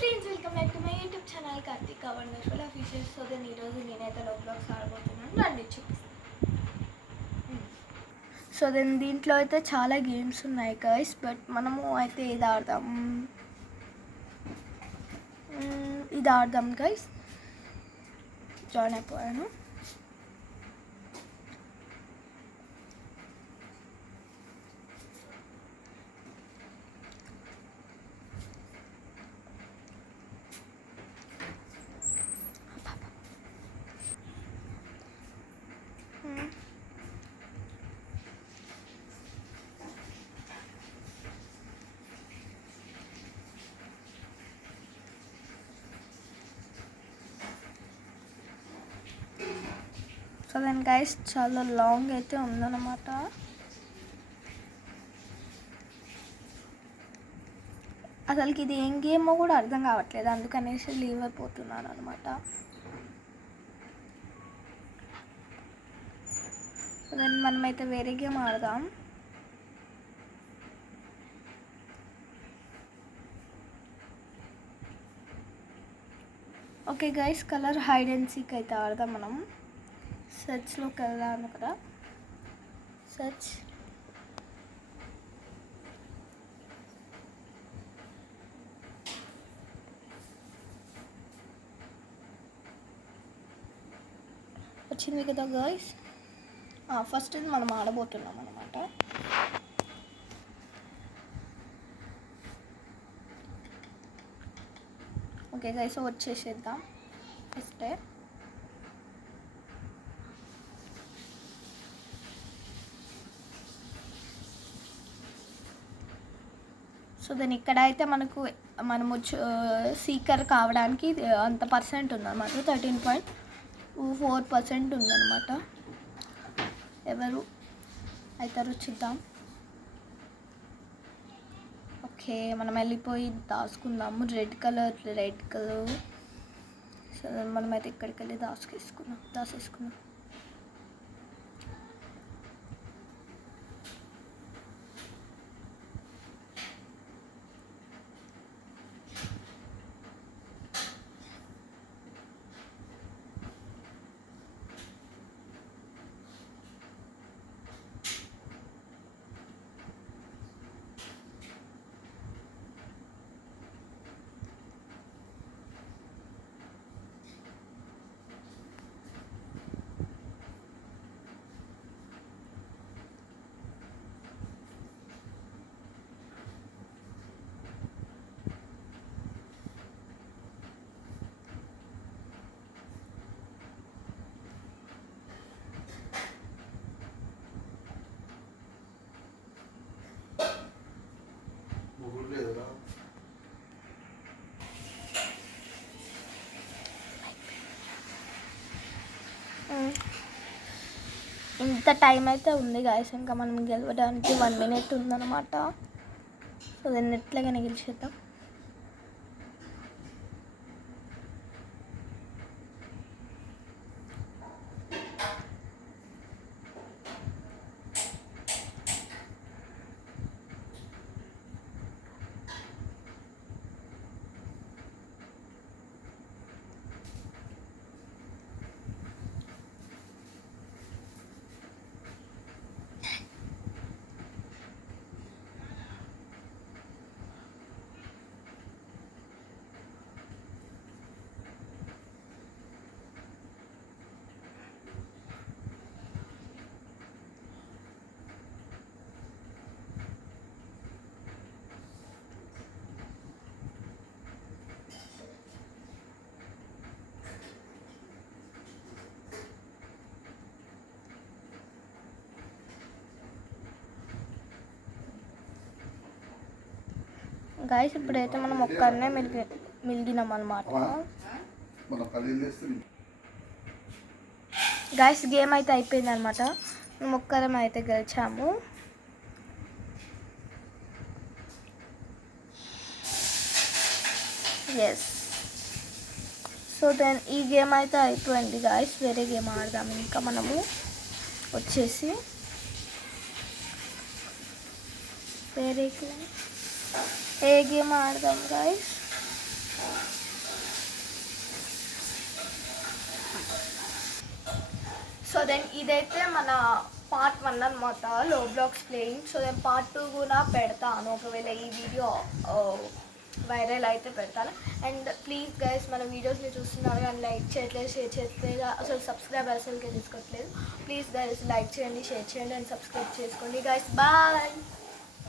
Friends, welcome back to my YouTube channel Karthika wonderful official. So then ఈరోజు నేనైతే బ్లాగ్స్ ఆడబోతున్నాను, రండి చూపిస్తాను. సో దెన్ దీంట్లో అయితే చాలా గేమ్స్ ఉన్నాయి గైస్, బట్ మనము అయితే ఇది ఆడదాం గైస్. జాయిన్ అయిపోయాను. సో దెన్ గైస్ చాలా లాంగ్ అయితే ఉందన్నమాట. అసలుకి ఇది ఏం గేమో కూడా అర్థం కావట్లేదు, అందుకనేసి లీవ్ అయిపోతున్నాను అనమాట. సో దెన్ మనమైతే వేరే గేమ్ ఆడదాం. Okay guys, colour hide and seek అయితే ఆడదాం మనం. సెర్చ్లోకి వెళ్ళాను కదా, సెర్చ్. వచ్చింది కదా గైస్. ఫస్ట్ ఇది మనం ఆడబోతున్నాం అనమాట. ఓకే గైస్, వచ్చేసేద్దాం ఫస్ట్. సో దాని ఇక్కడ అయితే మనము సీకర్ కావడానికి అంత పర్సెంట్ ఉందన్నమాట, 13.4% ఉందన్నమాట. ఎవరు అవుతారో చూద్దాం. ఓకే, మనం వెళ్ళిపోయి దాచుకుందాము. Red colour. సో మనమైతే ఇక్కడికి వెళ్ళి దాచేసుకుందాం. ఇంత టైం అయితే ఉంది గాయస్, ఇంకా మనం గెలవడానికి 1 minute ఉందన్నమాట. సో దాన్ని ఎట్లాగైనా గెలిచేద్దాం. గాయస్ ఇప్పుడైతే మనం ఒక్కనే మిలిగినాం అనమాట. గాయస్ గేమ్ అయితే అయిపోయింది అనమాట. మేము ఒక్కరం అయితే గెలిచాము. ఎస్. సో దెన్ ఈ గేమ్ అయితే అయిపోయింది గాయస్. వేరే గేమ్ ఆడదాం ఇంకా మనము వచ్చేసి. వేరే గేమ్ ఆడదాం గాయస్. దెన్ ఇదైతే మన పార్ట్ 1 అనమాట, లో blocks playing. So then part 2 కూడా పెడతాను ఒకవేళ ఈ వీడియో వైరల్ అయితే పెడతాను. అండ్ ప్లీజ్ గైస్, మన వీడియోస్ని చూస్తున్నారు కానీ లైక్ చేయట్లేదు, షేర్ చేయట్లేదు, అసలు సబ్స్క్రైబ్ అసలుకే తీసుకోవట్లేదు. ప్లీజ్ గైస్ లైక్ చేయండి, షేర్ చేయండి అండ్ సబ్స్క్రైబ్ చేసుకోండి గైస్. బాయ్.